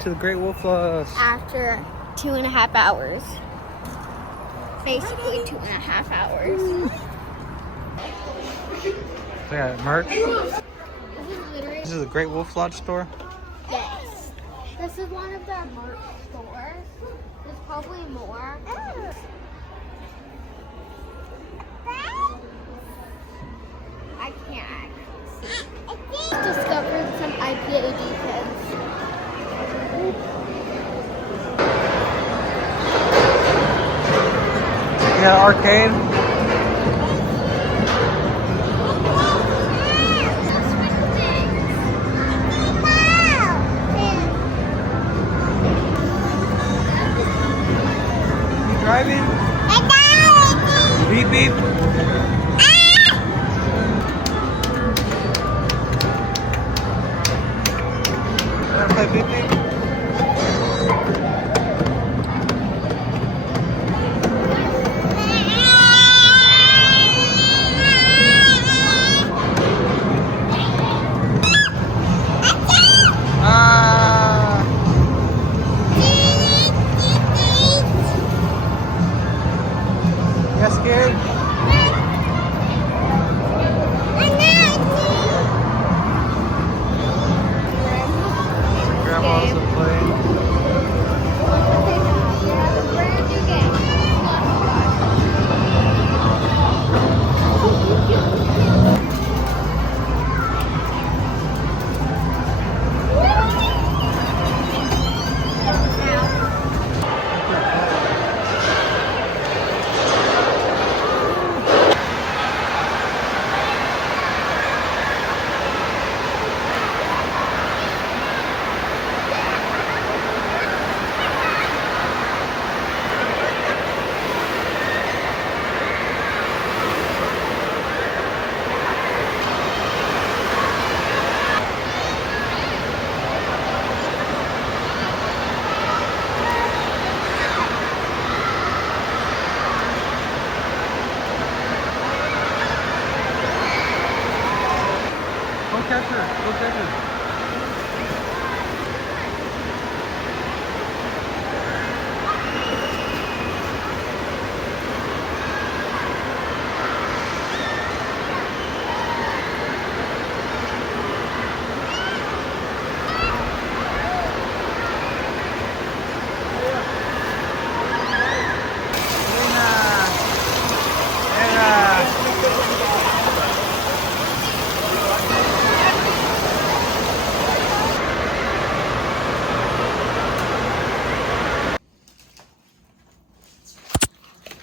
To the Great Wolf Lodge. After 2.5 hours. Basically 2.5 hours. They got merch. This This is the Great Wolf Lodge store. Yes. This is one of their merch stores. There's probably more. I can't actually see. Discovered some IPA defense. Yeah, arcade. You driving? Beep beep. Play beep beep. Yeah, scared? Grandma also playing. Go catch her. Go catch her.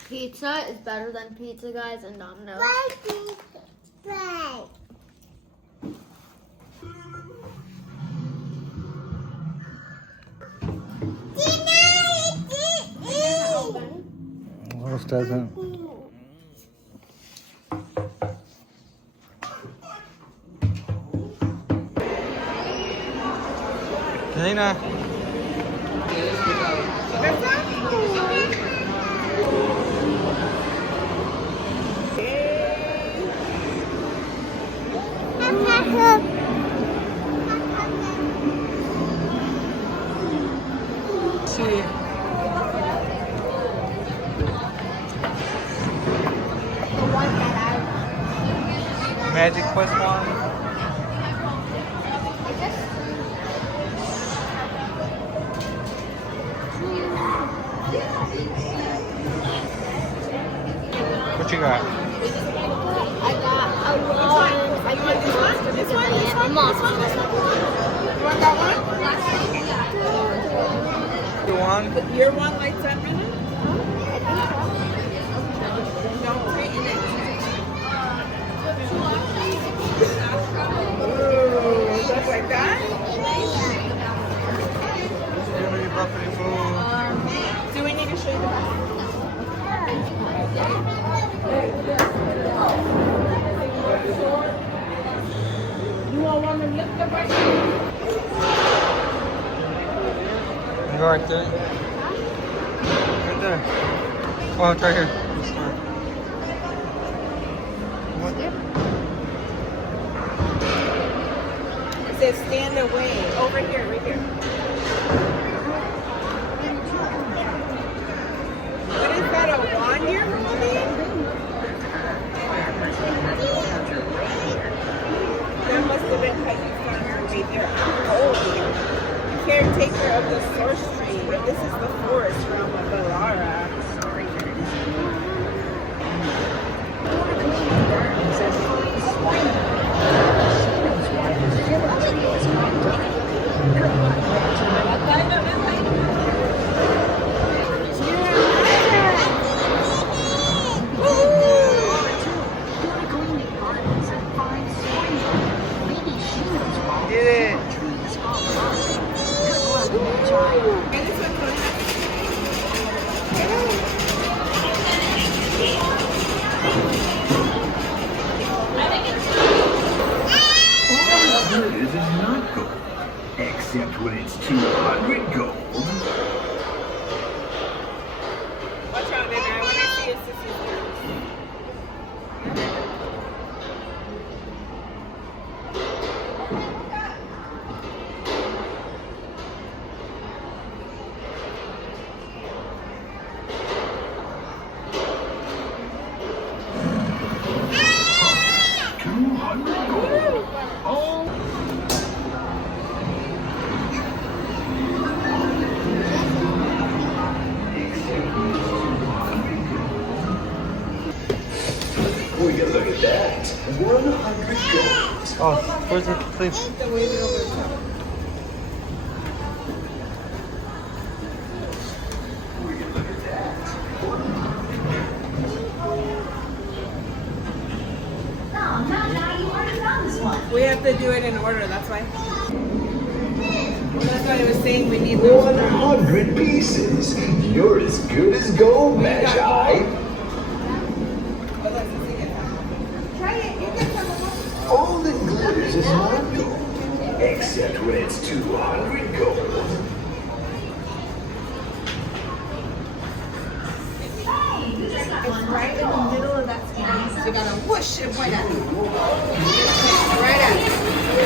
Pizza is better than Pizza Guys and Domino's. What else doesn't? Selena. See. Magic Quest one. What you got? I got a wand. I picked monster because I am a monster. You want that one? You want? Your one lights up, really? Don't tighten it. Ooh, just like that? Really buffety food. Do we need to show you the back? You want one to lift the brush? You right there. Right there. Oh, it's right here. This one. What? It says stand away. Over here, right here. caretaker of the source tree, but this is the forest realm of Balara. Get it. Good is not gold, except when it's 200 gold. Watch out, Nana. I want to see your sister's girls. Will you look at that? 100 gold. Oh, where's the sleep? The waving over the top. Will you look at that? We have to do it in order, that's why. That's why I was saying we need those. 100 pieces. You're as good as gold, Magi. Try it. You get some of All that glitters is not gold, except when it's 200 gold. It's right in the middle of that skin. So you gotta whoosh and point at it. Right at it.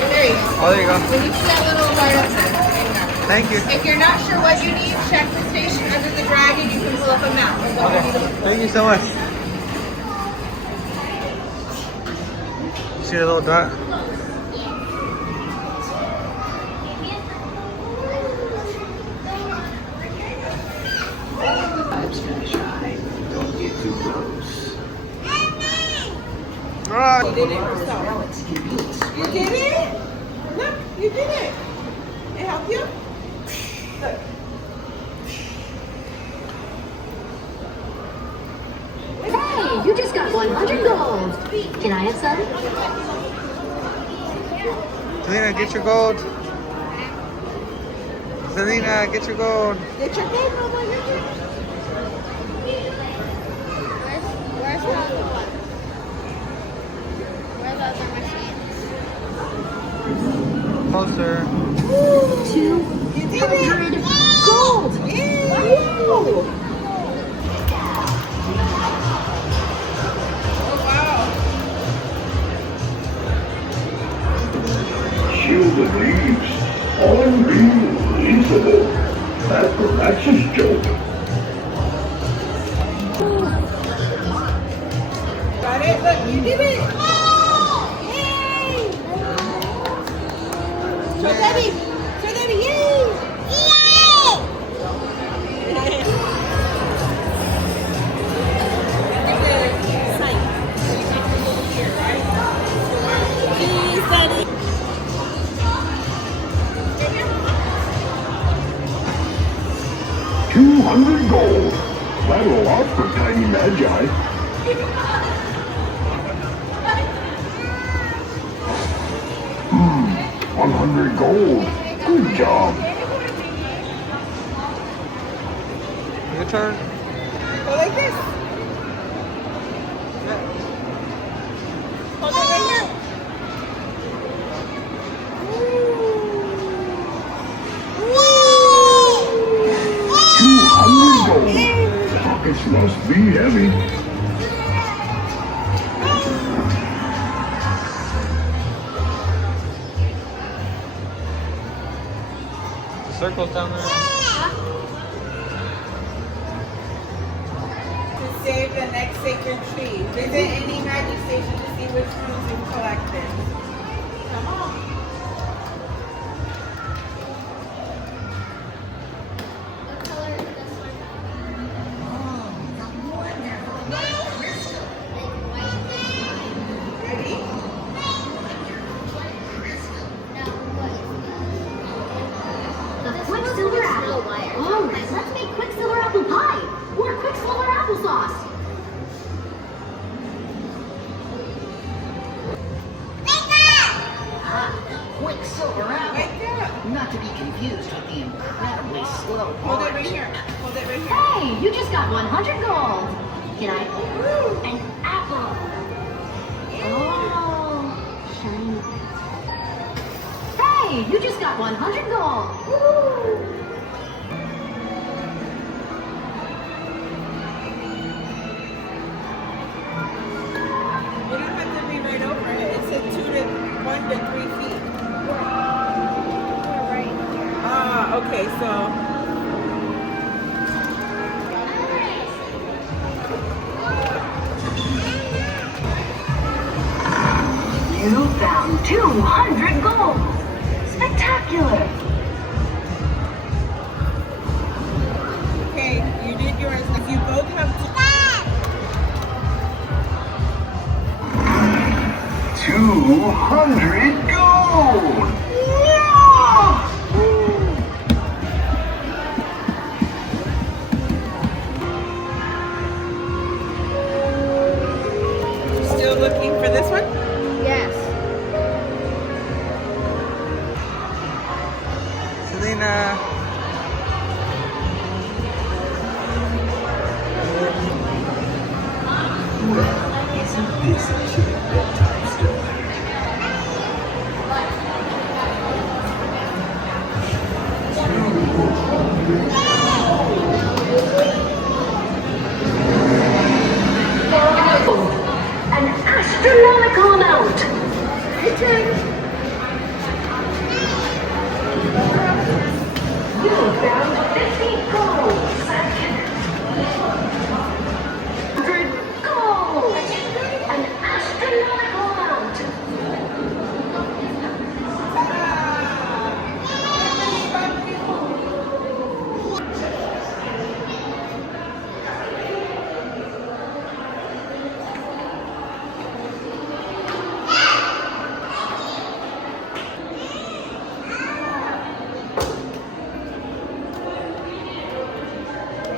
There you go. Oh, there you go. When you see that little right up there. There Thank you. you go. If you're not sure what you need, check the station under the dragon. You can pull up a map. of what you need. Thank you so much. See the little dot? Don't get too close. Ah. You did it yourself. You did it? Look, you did it. It helped you? Look. Hey, you just got 100 gold. Can I have some? Selena, get your gold. Selena, get your gold. Get your gold, Mama. You're good. Where's the other one? Where's the other machines? Closer. 200 gold. Ew. Shielded leaves. Unbelievable. That's his joke. Got it? Look, you did it. Yay! Show Debbie. Show Debbie. Yay! $200 gold. That's a lot for tiny Magi. 100 gold. Good job. Your turn. Go like this. Hold it right here. 200 gold. Pockets must be heavy. Circles down there. To save the next sacred tree. Visit any magic station to see which ones you've collected. Come on. slow Hold it heart. right here. Hold it right here. Hey, you just got 100 gold. Can I? An apple. Oh, shiny. Hey, you just got 100 gold. Woo! You don't have to be right over it. It said 1 to 3 feet. We're right here. Ah, okay, so. You found 200 gold. Spectacular. Okay, you did yours. If you both have 200 gold! still looking for this one? Yes. Selena. Well, isn't this a cute bedtime story? An astronomical amount. You found 50 gold. 100 gold. An astronomical amount.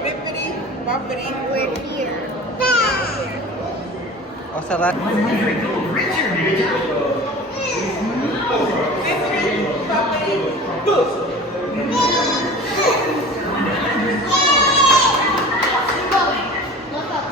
Bippity, boppity. We're here. What's that last? 100 gold richer, Major. Bippity, boppity, boof. Look up.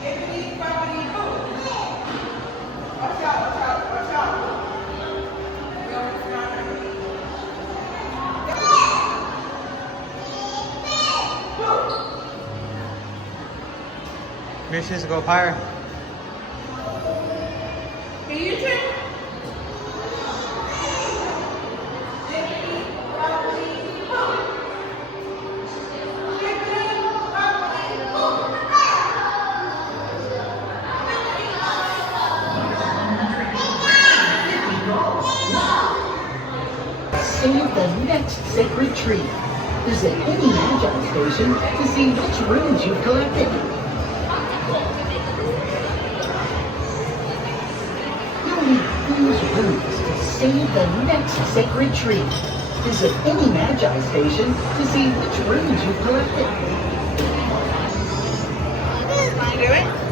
Bippity, boppity, boof. Watch out, watch out, watch out. No, it's not. Maybe she needs to go up higher. Can you turn? Save the next sacred tree. Visit any Magi station to see which runes you've collected. You'll need these runes to save the next sacred tree. Visit any Magi station to see which runes you've collected. Can you do it?